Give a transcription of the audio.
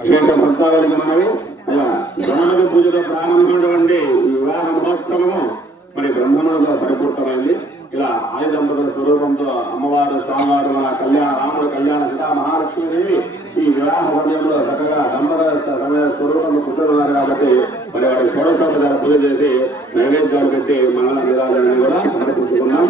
అశేష భక్తాదులకు మనవి బ్రహ్మణుడి పూజతో ప్రారంభమైనటువంటి వివాహ మహోత్సవము మరి బ్రహ్మణుడితో పరిపూర్తమైంది. ఇలా ఆది దంపతుల స్వరూపంతో అమ్మవారు స్వామివారు మన రాముడు కళ్యాణ సీతా మహాలక్ష్మీదేవి ఈ వివాహ సమయంలో చక్కగా దంపతుల స్వరూపంలో కూర్చున్నారు కాబట్టి మరి వారికి షోడశోపచార పూజ చేసి నైవేద్యాలు పెట్టి మంగళ నిరాజనని కూడా సమర్పించుకున్నాం.